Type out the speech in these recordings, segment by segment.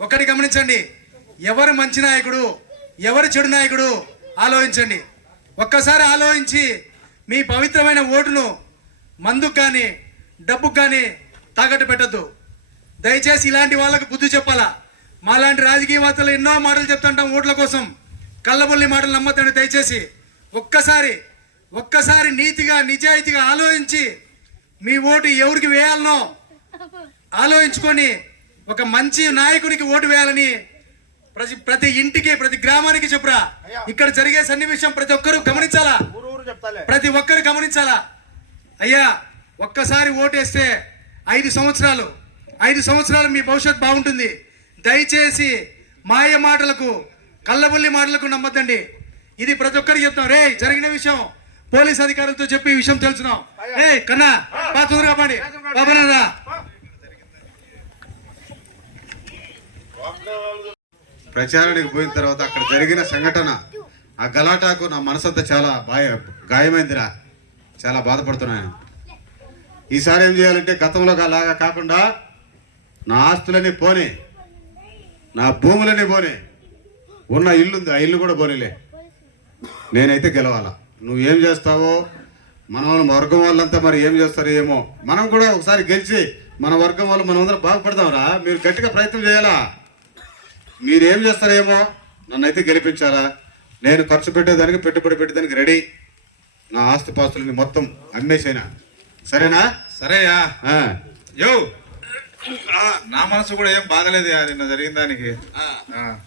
ఒకటి గమనించండి. ఎవరు మంచి నాయకుడు ఎవరు చెడు నాయకుడు ఆలోచించండి. ఒక్కసారి ఆలోచించి మీ పవిత్రమైన ఓటును మందుకు కానీ డబ్బుకు కానీ తాకట్టు పెట్టద్దు. దయచేసి ఇలాంటి వాళ్ళకు బుద్ధి చెప్పాలా? మాలాంటి రాజకీయవేత్తలు ఎన్నో మాటలు చెప్తుంటాం ఓట్ల కోసం. కళ్ళబొల్లి మాటలు నమ్మతండి దయచేసి. ఒక్కసారి ఒక్కసారి నీతిగా నిజాయితీగా ఆలోచించి మీ ఓటు ఎవరికి వేయాలనో ఆలోచించుకొని ఒక మంచి నాయకునికి ఓటు వేయాలని ప్రతి ప్రతి ఇంటికి ప్రతి గ్రామానికి చెప్పురా. ఇక్కడ జరిగే సన్నివేశం ప్రతి ఒక్కరూ గమనించాలా? ప్రతి ఒక్కరు గమనించాలా? అయ్యా ఒక్కసారి ఓటేస్తే ఐదు సంవత్సరాలు ఐదు సంవత్సరాలు మీ భవిష్యత్ బాగుంటుంది. దయచేసి మాయ మాటలకు కళ్ళబుల్లి మాటలకు నమ్మద్దండి. ఇది ప్రతి ఒక్కరికి చెప్తాం రే జరిగిన విషయం పోలీస్ అధికారులతో చెప్పి ఈ విషయం తెలుసున్నాం ఏ కన్నా బా తొందరగా పాడి. బాబా ప్రచారానికి పోయిన తర్వాత అక్కడ జరిగిన సంఘటన ఆ గలాటాకు నా మనసంతా చాలా బాయ గాయమైందిరా. చాలా బాధపడుతున్నాను. ఈసారి ఏం చేయాలంటే గతంలో లాగా కాకుండా నా ఆస్తులన్నీ పోని. నా భూములని పోనీ. ఉన్న ఇల్లుంది ఆ ఇల్లు కూడా పోనీలే. నేనైతే గెలవాలా. నువ్వు ఏం చేస్తావో మన వాళ్ళ వర్గం వాళ్ళంతా మరి ఏం చేస్తారో ఏమో. మనం కూడా ఒకసారి గెలిచి మన వర్గం వాళ్ళు మనం అందరం బాగుపడదాంరా. మీరు గట్టిగా ప్రయత్నం చేయాలా? మీరేం చేస్తారేమో నన్ను అయితే గెలిపించాలా? నేను ఖర్చు పెట్టేదానికి పెట్టుబడి పెట్టేదానికి రెడీ. నా ఆస్తి పాస్తులని మొత్తం అమ్మేసేనా? సరేనా? సరేయా. యో. ఆ, నా మనసు కూడా ఏం బాధలేదు నిన్న జరిగిన దానికి. ఆ.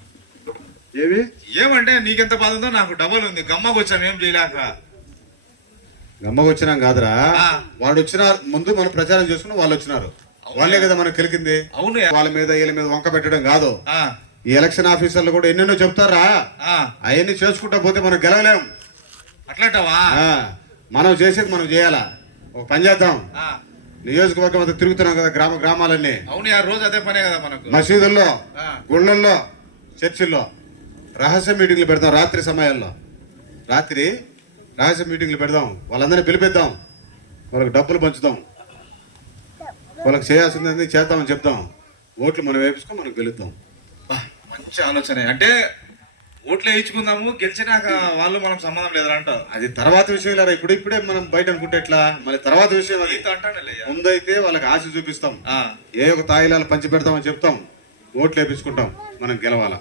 ఏవి? ఏమంటే నీకెంత బాధ ఉందో నాకు డబల్ ఉంది. గమ్మకు వచ్చాం ఏం చేయలేక. గమ్మకు వచ్చినాం కాదురా. వాడు వచ్చిన ముందు మనం ప్రచారం చేసుకుని వాళ్ళు వచ్చినారు. వాళ్ళే కదా మనకు కలిగింది అవును. వాళ్ళ మీద వీళ్ళ మీద వంక పెట్టడం కాదు. ఆ, ఈ ఎలక్షన్ ఆఫీసర్లు కూడా ఎన్నెన్నో చెప్తారా? అవన్నీ చేసుకుంటా పోతే మనం గెలవలేం. అట్లంటావా? మనం చేసేది మనం చేయాలా? ఒక పని చేద్దాం. నియోజకవర్గం అంతా తిరుగుతున్నాం కదా గ్రామ గ్రామాలన్నీ. అవును ఆ రోజు అదే పనే కదా మనకు. మసీదుల్లో. గుళ్ళల్లో చర్చిల్లో రహస్య మీటింగ్లు పెడదాం రాత్రి సమయాల్లో. రాత్రి రహస్య మీటింగ్లు పెడదాం. వాళ్ళందరినీ పిలిపిద్దాం. వాళ్ళకి డబ్బులు పంచుదాం. వాళ్ళకి చేయాల్సింది చేద్దామని చెప్దాం. ఓట్లు మనం వేపించుకొని మనం గెలుద్దాం. మంచి ఆలోచన. అంటే ఓట్లు వేయించుకుందాము గెలిచినాక వాళ్ళు మనం సంబంధం లేదని అంటావు అది తర్వాత విషయం లేరా? ఇప్పుడు ఇప్పుడే మనం బయట అనుకుంటే ఎట్లా? మళ్ళీ తర్వాత విషయం అది. ముందైతే వాళ్ళకి ఆశ చూపిస్తాం. ఏ ఒక తాయిలాలు పంచి పెడతామని చెప్తాం. ఓట్లు వేపించుకుంటాం. మనం గెలవాలా.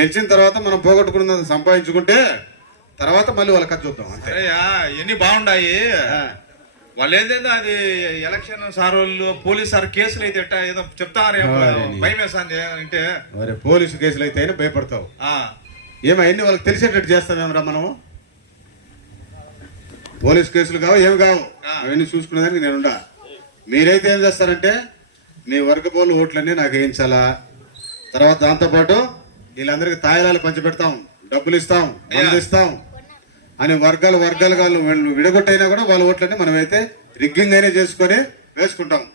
గెలిచిన తర్వాత మనం పోగొట్టుకున్నది సంపాదించుకుంటే తర్వాత మళ్ళీ వాళ్ళ ఖర్చు చూద్దాం అంతే. ఎన్ని బాగుండాయి. వాళ్ళు ఏందేందో అది ఎలక్షన్ సార్ వాళ్ళు పోలీస్ సార్ కేసులు అయితే ఎట్టా ఏదో చెప్తారే. భయం వేస్తుంది అంటే మరి పోలీసు కేసులు అయితే అయినా భయపడతావు. ఆ, ఏమో అన్ని వాళ్ళకి తెలిసేటట్టు చేస్తామేమరా మనము? పోలీస్ కేసులు కావు ఏమి కావు. అవన్నీ చూసుకునేదానికి నేనుండా. మీరైతే ఏం చేస్తారంటే మీ వర్గ పోలు ఓట్లన్నీ నాకు వేయించాలా? తర్వాత దాంతోపాటు వీళ్ళందరికీ తాయిలాలు పంచిపెడతాం. డబ్బులు ఇస్తాం. ఇస్తాం. అని వర్గాలు వర్గాలుగా వాళ్ళు విడగొట్టైనా కూడా వాళ్ళ ఓట్లన్నీ మనమైతే రిగ్గింగ్ అయినా చేసుకొని వేసుకుంటాం.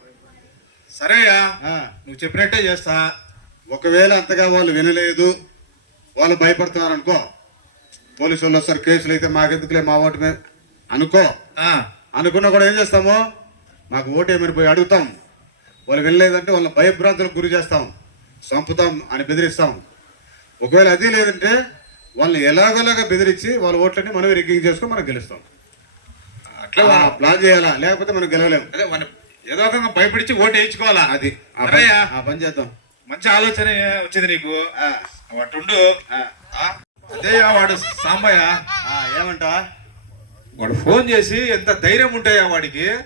సరేయా. నువ్వు చెప్పినట్టే చేస్తా. ఒకవేళ అంతగా వాళ్ళు వినలేదు వాళ్ళు భయపడుతున్నారు అనుకో పోలీసు వాళ్ళు వస్తారు కేసులు అయితే మాకెందుకులే మా ఓటు మీద? అనుకో. అనుకున్నా కూడా ఏం చేస్తాము? మాకు ఓటు ఏమని పోయి అడుగుతాం. వాళ్ళు వినలేదంటే వాళ్ళని భయభ్రాంతులకు గురి చేస్తాం. చంపుతాం అని బెదిరిస్తాం. ఒకవేళ అది లేదంటే వాళ్ళని ఎలాగోలాగా బెదిరించి వాళ్ళ ఓట్లని మనమే రిగ్గింగ్ చేసుకొని మనం గెలుస్తాం. అట్లా ప్లాన్ చేయాలా? లేకపోతే మనం గెలవలేం అదే మన ఏదో ఒక భయపడిచి ఓటు వేయించుకోవాలా? అది. ఆ పని- చేద్దాం. మంచి ఆలోచన వచ్చింది నీకు. వాటుండు అదే వాడు సాంబయ్య. ఆ, ఏమంటావా? వాడు ఫోన్ చేసి ఎంత ధైర్యం ఉంటాయా వాడికి?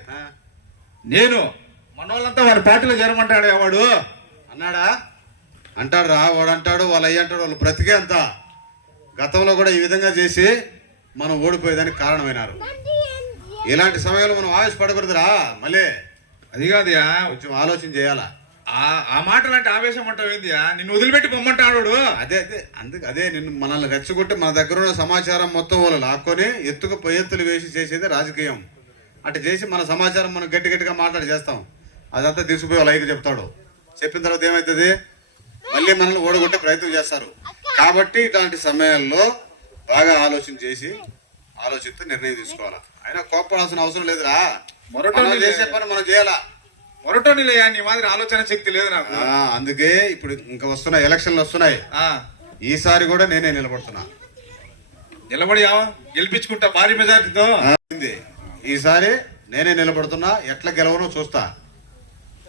నేను మన వాళ్ళంతా వాడి పార్టీలో చేరమంటాడు వాడు. అన్నాడా? అంటాడు రా వాడు అంటాడు వాళ్ళు అయ్యి అంటాడు వాళ్ళు బ్రతికే అంత. గతంలో కూడా ఈ విధంగా చేసి మనం ఓడిపోయేదానికి కారణమైనారు. ఇలాంటి సమయంలో మనం ఆవేశపడకూడదురా మళ్ళీ. అది కాదుయా కొంచెం ఆలోచన చేయాలా? ఆ ఆ మాటలు అంటే ఆవేశం అంటావు ఏందియా? నిన్ను వదిలిపెట్టి పొమ్మంటాడు. అదే అదే అందుకు అదే నిన్ను మనల్ని రెచ్చగొట్టి మన దగ్గర ఉన్న సమాచారం మొత్తం వాళ్ళు లాక్కొని ఎత్తుకు ఎత్తులు వేసి చేసేది రాజకీయం. అటు చేసి మన సమాచారం మనం గట్టి గట్టిగా మాట్లాడి చేస్తాం. అదంతా తీసుకుపోయి వాళ్ళ ఐకి చెప్తాడు. చెప్పిన తర్వాత ఏమవుతుంది మళ్ళీ మనల్ని ఓడగొట్టే ప్రయత్నం చేస్తారు. కాబట్టి ఇట్లాంటి సమయాల్లో బాగా ఆలోచన చేసి ఆలోచిస్తూ నిర్ణయం తీసుకోవాలా. అయినా కోపడాల్సిన అవసరం లేదురా. మొరటోళ్ళు మనం చేసే పని మనం చేయాలా? మొరటోనిలయ్యా నీ మాదిరి ఆలోచన శక్తి లేదు నాకు. అందుకే ఇప్పుడు ఇంకా వస్తున్నాయి ఎలక్షన్లు వస్తున్నాయి. ఈసారి కూడా నేనే నిలబడుతున్నా. నిలబడి గెలిపించుకుంటా భారీ మెజార్టీతో. ఈసారి నేనే నిలబడుతున్నా ఎట్లా గెలవనో చూస్తా.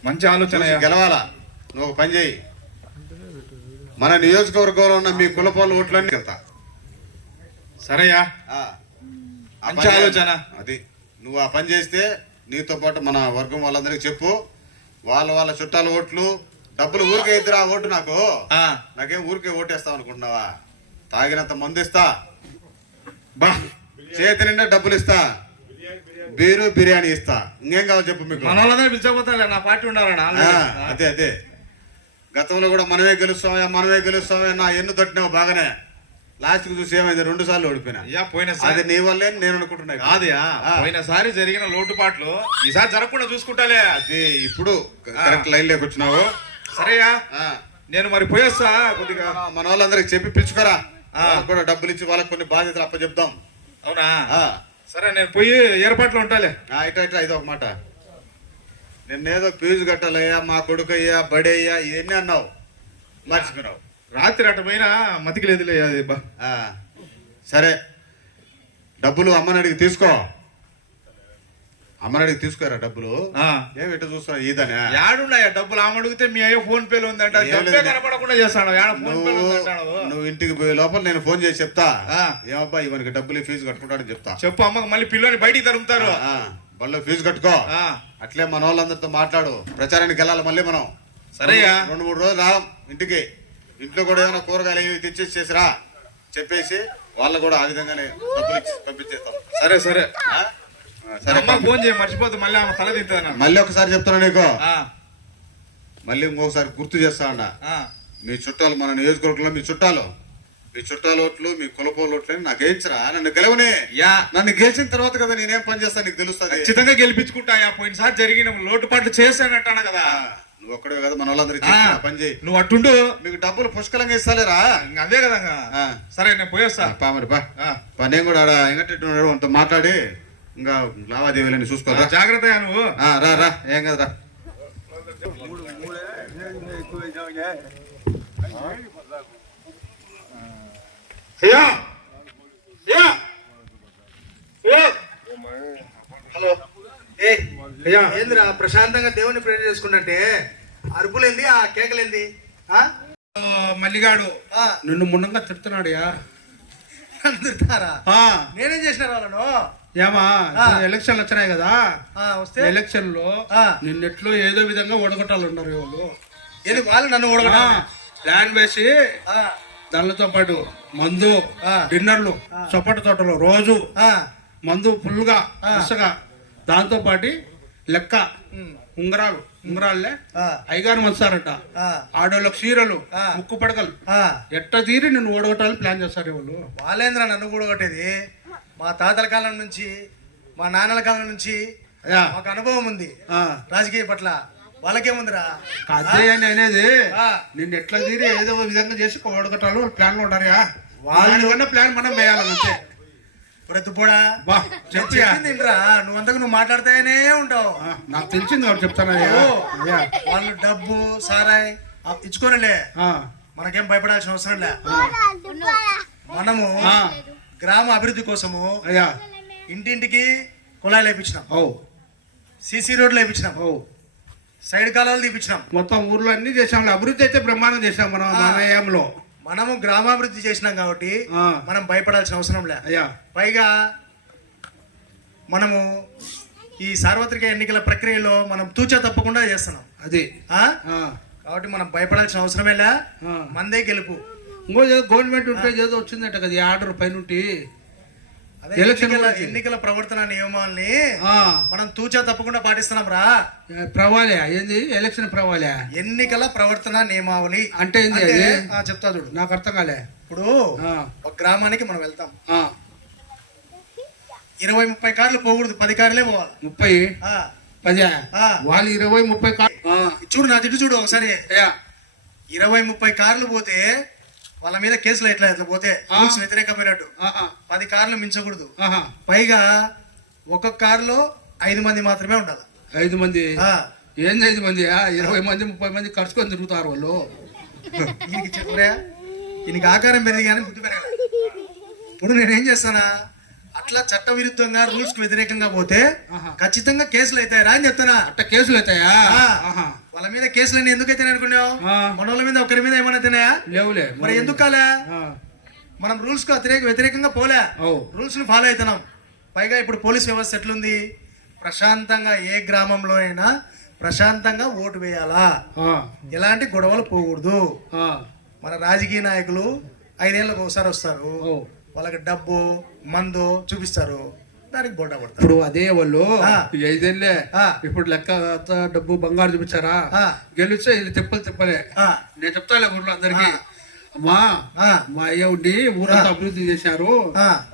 మంచి ఆలోచన గెలవాలా? నువ్వు ఒక పని చేయి. మన నియోజకవర్గంలో ఉన్న మీ కులపాలు ఓట్లన్నీ వెళ్తా సరేయా? మంచి ఆలోచన. అది. నువ్వు ఆ పని చేస్తే నీతో పాటు మన వర్గం వాళ్ళందరికీ చెప్పు. వాళ్ళ వాళ్ళ చుట్టాల ఓట్లు డబ్బులు ఊరికే ఇద్దరా ఓటు నాకు. నాకేం ఊరికే ఓటేస్తావు అనుకుంటున్నావా? తాగినంత మందు ఇస్తా బా. చేతి నిండా డబ్బులు ఇస్తా. బీరు బిర్యానీ ఇస్తా. ఇంకేం కావాలి చెప్పు మీకు? మన వాళ్ళందరూ పిలిచకపోతా నా పార్టీ ఉండాలన్నా అదే అదే. గతంలో కూడా మనమే గెలుస్తామా మనమే గెలుస్తామా నా ఎన్ను తట్టినావు బాగానే. లాస్ట్కి చూసి ఏమైంది? రెండు సార్లు ఓడిపోయినా. అయ్యా పోయిన అది నీ వల్లే నేను అనుకుంటున్నా. కాదయా. పోయినసారి జరిగిన లోటుపాట్లు ఈసారి జరగకుండా చూసుకుంటాలే. అది ఇప్పుడు కరెక్ట్ లైన్లోకి వచ్చినావు. సరేయా. నేను మరి పోయేస్తా కొద్దిగా. మన వాళ్ళందరికి చెప్పి పిలుచుకోరా. కూడా డబ్బులు ఇచ్చి వాళ్ళకి కొన్ని బాధ్యతలు అప్పచెప్దాం. అవునా? ఆ. సరే నేను పోయి ఏర్పాట్లు ఉంటాలే. ఆ, ఇట్లా ఇట్లా ఇది ఒక మాట. నిన్నేదో ఫీజు కట్టాలయ్యా మా కొడుకు అయ్యా బడి అయ్యా ఇవన్నీ అన్నావు. మర్చిపోయినావు. రాత్రి అటు పోయినా మతికి లేదులే అది బా సరే. డబ్బులు అమ్మని అడిగి తీసుకో. అమ్మని అడిగి తీసుకోరా డబ్బులు. ఏమి ఇట్లా చూస్తున్నావు? ఈదనే? యాడున్నాయా? డబ్బులు ఆమె అడిగితే మీ అయ్యో ఫోన్ పేలు ఉందంట. డబ్బే. కనపడకుండా నువ్వు ఇంటికి పోయే లోపల నేను ఫోన్ చేసి చెప్తా. ఆ. ఏమబ్బా ఇవనికి డబ్బులు ఫీజు కట్టుకుంటాడని చెప్తా. చెప్పు అమ్మకి మళ్ళీ పిల్లని బయటికి తరుముతారు. ఆ, బళ్ళో ఫీజు కట్టుకో. అట్లే మన వాళ్ళందరితో మాట్లాడు. ప్రచారానికి వెళ్ళాలి మళ్ళీ మనం. సరేయ్యా. రెండు మూడు రోజులు రాం ఇంటికి. ఇంట్లో కూడా ఏమైనా కూరగాయలు ఏవి తెచ్చేసి చేసిరా? చెప్పేసి వాళ్ళు కూడా ఆ విధంగానే డబ్బులు ఇచ్చి పంపించేస్తాం. సరే సరే. సరే ఫోన్ చేయి మర్చిపోతే మళ్ళీ ఆమె తల తింటుంది మళ్ళీ ఒకసారి చెప్తున్నా నీకు. మళ్ళీ ఇంకొకసారి గుర్తు చేస్తా అన్న మీ చుట్టాలు మన నియోజకవర్గంలో మీ చుట్టాలు. మీ చుట్టాల ఓట్లు మీ కులపోల ఓట్లు నాకు వేయించరా? నన్ను గెలవనే. యా. నన్ను గెలిచిన తర్వాత కదా నేనేం పని చేస్తా నీకు తెలుస్తుంది? ఖచ్చితంగా గెలిపించుకుంటాయా పోయినసారి జరిగిన లోటుపాట్లు చేశానంటాను కదా? నువ్వు ఒక్కడే కదా మన వాళ్ళందరికీ పని చేయి. నువ్వు అట్టుండు. మీకు డబ్బులు పుష్కలంగా ఇస్తాలేరా? ఇంక అదే కదా ఇంక. ఆ. సరే నేను పోయేస్తా. పా మరి బా ఆ. పా, నేను కూడా ఆడ వెంకటరెడ్డి ఉన్నాడు అంత మాట్లాడి ఇంకా లావాదేవీలని చూసుకోరా? జాగ్రత్త నువ్వు. ఆ, రా రా. ఏం కదా రా అయ్యా అయ్యా అయ్యా హలో. ఏ ఏందిరా ప్రశాంతంగా దేవుని ప్రేర చేసుకున్నట్టే? అరుపులేంది ఆ కేకలేంది? ఆ? మల్లిగాడు. నిన్ను మున్నంగా తిడుతున్నాడుయా నన్ను తిడతారా? నేనేం చేసిన వాళ్ళను? ఏమా ఎలక్షన్లు వచ్చినాయి కదా. వస్తే? ఎలక్షన్లో. నిన్నెట్లో ఏదో విధంగా ఓడగొట్టాలి ఉన్నారు వాళ్ళు ఏది వాళ్ళు నన్ను ఆ, ఓడగొట్టా ప్లాన్ వేసి దానితో పాటు మందు. డిన్నర్లు చప్పటి తోటలు రోజు మందు ఫుల్గా ఇసుగా దాంతో పాటు లెక్క ఉంగరాలు ఉంగరాలే. ఐగారు మంచారట ఆడోళ్ళకి చీరలు. ముక్కు పడకలు. ఎట్ట తీరి నిన్ను ఓడగొట్టాలని ప్లాన్ చేస్తారు వాళ్ళు? వాళ్ళేంద్ర నన్ను కూడగొట్టేది మా తాతల కాలం నుంచి మా నాన్నల కాలం నుంచి మాకు అనుభవం ఉంది. రాజకీయ పట్ల వాళ్ళకేముందిరా? అదే అనేది. నిన్ను ఎట్లా తీరి ఏదో విధంగా చేసి ఓడగొట్టాలి వాళ్ళ కన్నా ప్లాన్ మనం వేయాలి అంతే. బ్రతుపోడా బా చెప్పియా చెప్పిందిరా నువ్వంతకు నువ్వు మాట్లాడుతూనే ఉంటావు. నాకు తెలిసింది కాబట్టి వాళ్ళు డబ్బు సారాయి ఇచ్చుకోనిలే. మనకేం భయపడాల్సిన అవసరం లే. మనము. గ్రామ అభివృద్ధి కోసము అయ్యా ఇంటింటికి కుళాయిలు వేయించినాం ఓ సీసీ రోడ్లు వేయించినాం ఓ సైడ్ కాలువలు తీపించినాం మొత్తం ఊర్లో అన్ని చేసాం అభివృద్ధి అయితే బ్రహ్మాండం చేసాం మనం మన ఏయంలో మనము గ్రామాభివృద్ధి చేసినాం కాబట్టి. మనం భయపడాల్సిన అవసరం లే. అయ్యా. పైగా మనము ఈ సార్వత్రిక ఎన్నికల ప్రక్రియలో మనం తూచా తప్పకుండా చేస్తున్నాం. అది. కాబట్టి మనం భయపడాల్సిన అవసరమే లే. మందే గెలుపు. ఇంకో గవర్నమెంట్ ఉంటే ఏదో వచ్చిందట కదా ఆర్డర్ పైనుంటి అదే ఎలక్షన్ ఎన్నికల ప్రవర్తన నియమాల్ని మనం తూచా తప్పకుండా పాటిస్తున్నాం రా. ప్రవాలే ఏంది? ఎలక్షన్ ప్రవాలే. ఎన్నికల ప్రవర్తన నియమావళి. అంటే ఏంది చెప్తా చూడు. నాకు అర్థం కాలే. ఇప్పుడు ఆ, ఒక గ్రామానికి మనం వెళ్తాం. ఆ, ఇరవై ముప్పై కార్లు పోకూడదు. పది కార్లే పోవాలి. ముప్పై? ఆ, పది? ఆ. వాళ్ళు ఇరవై ముప్పై కా- ఆ, చూడు నా తిట్టు చూడు ఒకసారి. ఇరవై ముప్పై కార్లు పోతే వాళ్ళ మీద కేసులు ఎట్లా ఎట్లా పోతే. రూల్స్ వ్యతిరేకమైనట్టు. పది కార్లు మించకూడదు. ఆహా. పైగా ఒక్కొక్క కారులో ఐదు మంది మాత్రమే ఉండాలి. ఐదు మంది? ఏంది ఐదు మంది? ఇరవై మంది ముప్పై మంది కలుసుకొని తిరుగుతారు వాళ్ళు. ఈయనకి ఆకారం పెరిగానే బుద్ధి పెరగలే. ఇప్పుడు నేనేం చేస్తానా? అట్లా చట్ట విరుద్ధంగా రూల్స్కి వ్యతిరేకంగా పోతే. ఖచ్చితంగా కేసులు అవుతాయి రా అని చెప్తానా అట్ట కేసులు అవుతాయా. వాళ్ళ మీద కేసులన్నీ ఎందుకు అయితే అనుకున్నావు ఆ. మన వాళ్ళ మీద ఒకరి మీద ఏమైనా అయితేనాయా లేవులే మరి ఎందుకు కాలే. మనం రూల్స్కు వ్యతిరేక వ్యతిరేకంగా పోలే. రూల్స్ని ఫాలో అవుతున్నాం పైగా ఇప్పుడు పోలీస్ వ్యవస్థ ఎట్లుంది ప్రశాంతంగా ఏ గ్రామంలో అయినా ప్రశాంతంగా ఓటు వేయాలా. ఎలాంటి గొడవలు పోకూడదు. మన రాజకీయ నాయకులు ఐదేళ్ళకి ఒకసారి వస్తారు. వాళ్ళకి డబ్బు మందు చూపిస్తారు. దానికి బోటా పడతారు ఇప్పుడు అదే వాళ్ళు ఐదేళ్ళే. ఆ. ఇప్పుడు లెక్క డబ్బు బంగారు చూపించారా. గెలిస్తే వీళ్ళు తిప్పలు తిప్పలే. నేను చెప్తాలే ఊర్లో అందరికి. అమ్మా మా అయ్య ఉండి ఊరంతా అభివృద్ధి చేశారు.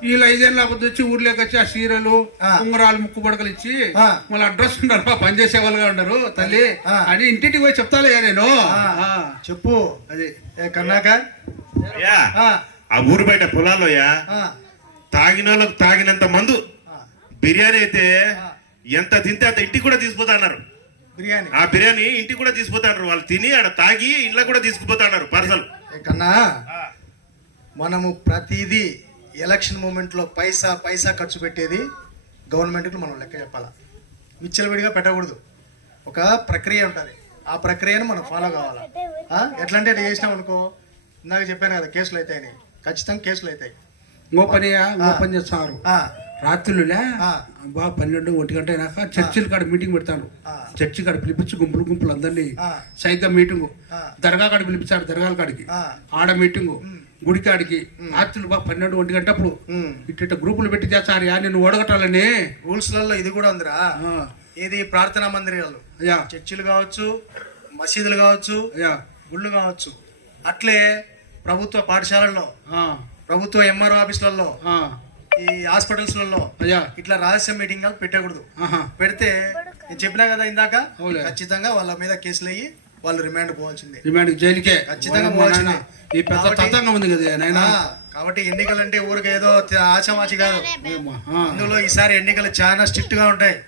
వీళ్ళు ఐదేళ్ళ అబద్ధం వచ్చి ఊర్లోకి వచ్చి ఆ చీరలు. ఉంగరాలు ముక్కు పడకలు ఇచ్చి ఆ. మళ్ళీ అడ్రస్ ఉంటారు పని చేసే వాళ్ళుగా ఉండరు తల్లి. ఆ. అని ఇంటింటికి పోయి చెప్తాలే నేను. చెప్పు. అది యా. ఆ, ఊరు బయట పొలాల్లోయా ఆ, తాగిన వాళ్ళకి తాగినంత మందు. బిర్యానీ అయితే ఎంత తింటే అంత ఇంటికి కూడా తీసుకుపోతా అన్నారు బిర్యానీ. ఆ బిర్యానీ ఇంటికి కూడా తీసుకుపోతా అన్నారు వాళ్ళు తిని ఆడ తాగి ఇంట్లో కూడా తీసుకుపోతా అన్నారు పార్సల్ కన్నా మనము ప్రతిదీ ఎలక్షన్ మూమెంట్లో పైసా పైసా ఖర్చు పెట్టేది గవర్నమెంట్కి మనం లెక్క చెప్పాలా? విచ్చలవిడిగా పెట్టకూడదు. ఒక ప్రక్రియ ఉంటుంది. ఆ ప్రక్రియను మనం ఫాలో కావాలా? ఎట్లా అంటే అట్లా చేసినాం అనుకో ఇందాక చెప్పాను కదా కేసులు అవుతాయని ఖచ్చితంగా కేసులు అవుతాయి ఇంకో పని ఇంకో పని చేస్తారు రాత్రులులే. బాగా పన్నెండు ఒంటి గంట అయినాక చర్చిల కాడ మీటింగ్ పెడతాను. చర్చి కాడ పిలిపించి గుంపులు గుంపులు అందరినీ. సైతం మీటింగు. దర్గా కాడ పిలిపించాడు దర్గాల కాడికి. ఆడ మీటింగు. గుడి కాడికి. రాత్రులు బాగా పన్నెండు ఒంటి గంటప్పుడు. ఇట్ట గ్రూపులు పెట్టి చేస్తారు యా నేను ఓడగొట్టాలని. రూల్స్లలో ఇది కూడా ఉందిరా. ఏది ప్రార్థనా మందిరాలు. చర్చిలు కావచ్చు మసీదులు కావచ్చు అయ్యా. గుళ్ళు కావచ్చు. అట్లే ప్రభుత్వ పాఠశాలల్లో ప్రభుత్వ ఎంఆర్ఓ ఆఫీసులలో ఈ హాస్పిటల్స్లలో ఇట్లా రహస్య మీటింగ్ పెట్టకూడదు. పెడితే నేను చెప్పినా కదా ఇందాక. ఖచ్చితంగా వాళ్ళ మీద కేసులు అయ్యి వాళ్ళు రిమాండ్ పోవాల్సిందే. రిమాండ్ జైలుకే. ఖచ్చితంగా ఓయమ్మ నాయన, పోవాల్సిందే. ఈ పెద్ద కాబట్టి- తతంగం ఉంది కదా నాయన. కాబట్టి ఎన్నికలంటే ఊరికి ఏదో ఆచామాచి కాదు. అందులో ఈసారి ఎన్నికలు చాలా స్ట్రిక్ట్గా ఉంటాయి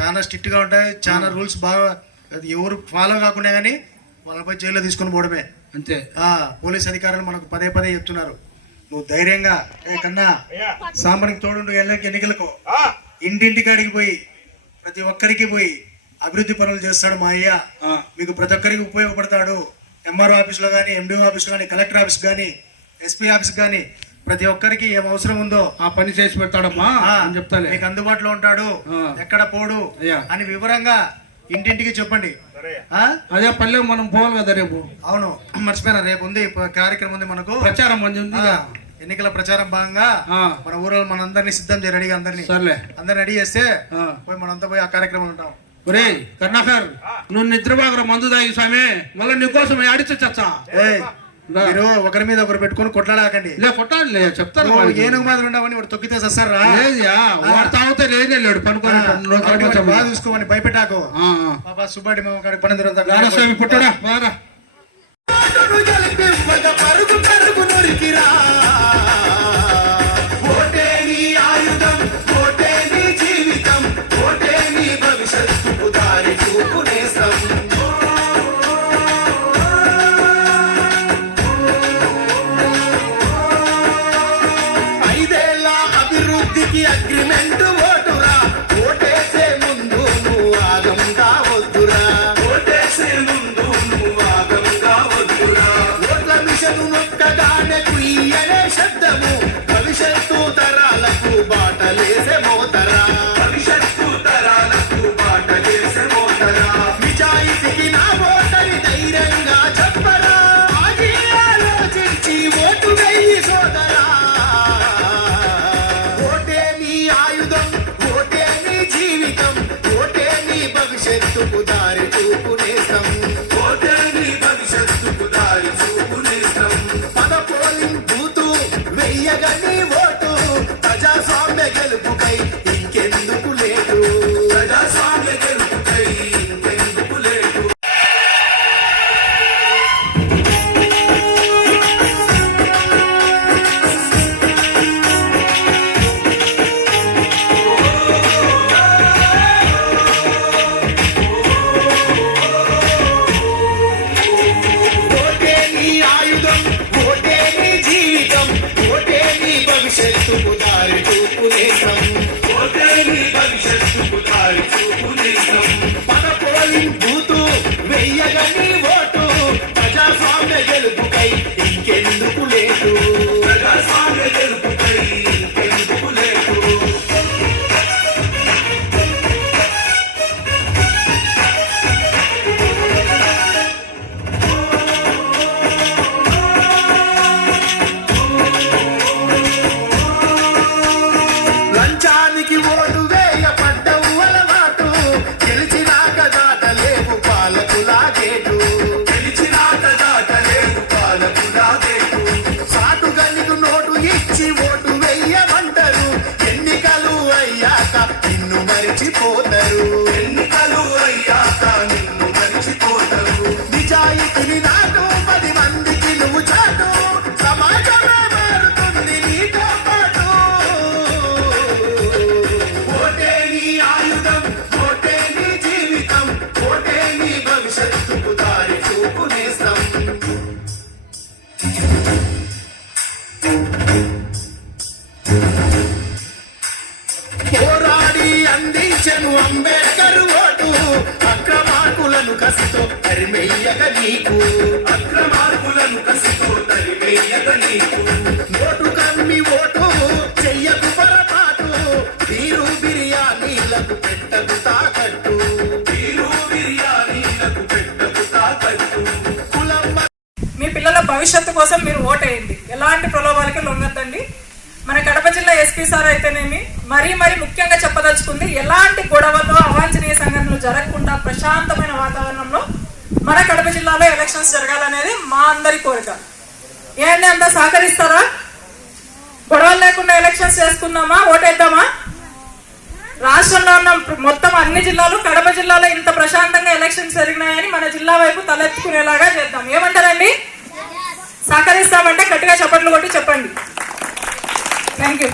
చాలా స్ట్రిక్ట్గా ఉంటాయి. చాలా రూల్స్ బాగా ఎవరు ఫాలో కాకుండా కానీ వాళ్ళపై జైల్లో తీసుకొని పోవడమే. అంతే. ఆ పోలీస్ అధికారులు మనకు పదే పదే చెప్తున్నారు. నువ్వు ధైర్యంగా ఏ కన్నా సాంబనికి ఎల్ల- ఎన్నికలకు. ఇంటింటికి అడిగి పోయి ప్రతి ఒక్కరికి పోయి అభివృద్ధి పనులు చేస్తాడు మా అయ్య. ఆ, మీకు ప్రతి ఒక్కరికి ఉపయోగపడతాడు. ఎంఆర్ఓ ఆఫీస్లో కానీ ఎండిఓ ఆఫీస్లో కానీ కలెక్టర్ ఆఫీస్ కానీ ఎస్పీ ఆఫీస్ కానీ ప్రతి ఒక్కరికి ఏం అవసరం ఉందో ఆ పని చేసి పెడతాడమ్మా అని చెప్తాలే. మీకు అందుబాటులో ఉంటాడు. ఎక్కడ పోడు. అని వివరంగా ఇంటింటికి చెప్పండి. ఆ? అదే పల్లె మనం పోవాలి కదా రేపు. అవును మర్చిపోయినా రేపు ఉంది కార్యక్రమం ఉంది మనకు. ప్రచారం మంది ఉంది ఆ, ఎన్నికల ప్రచారం భాగంగా ఆ. మన ఊరిలో మన అందరినీ సిద్ధం చేయ రెడీగా అందరినీ. సర్లే. అందరిని రెడీ చేస్తే ఆ. పోయి మనంతా పోయి ఆ కార్యక్రమం ఉంటాం. ఒరే కర్ణాకర్ నువ్వు నిద్ర బాగా మందు తాగి స్వామి. మళ్ళీ నీకోసం ఆడితే చచ్చా. మీరు ఒకరి మీద ఒకరు పెట్టుకొని కొట్లాడాకండి. లే కొట్టాలి చెప్తాను. ఏనుగు మీద ఉండవని వాడు తొక్కితే సస్తారా? వాడు తాగితే లేనే లేడు పనుకొని బాగా చూసుకోమని భయపెట్టాకు. పాపా సుబ్బాటి మామ కాడి పని పుట్టడా? బాగా భవిష్యత్తు కోసం మీరు ఓటేయండి. ఎలాంటి ప్రలోభాలకి లొంగద్దండి. మన కడప జిల్లా ఎస్పీ సార్ అయితేనేమి మరీ మరీ ముఖ్యంగా చెప్పదలుచుకుంది ఎలాంటి గొడవలు అవాంఛనీయ సంఘటనలు జరగకుండా ప్రశాంతమైన వాతావరణంలో మన కడప జిల్లాలో ఎలక్షన్స్ జరగాలనేది మా అందరి కోరిక. ఏంటి అంతా సహకరిస్తారా? గొడవలు లేకుండా ఎలక్షన్స్ చేసుకుందామా? ఓటేద్దామా? రాష్ట్రంలో ఉన్న మొత్తం అన్ని జిల్లాలు కడప జిల్లాలో ఇంత ప్రశాంతంగా ఎలక్షన్స్ జరిగినాయని మన జిల్లా వైపు తలెత్తుకునేలాగా చేద్దాం. ఏమంటారండి? సహకరిస్తామంటే గట్టిగా చప్పట్లు కొట్టి చెప్పండి. Thank you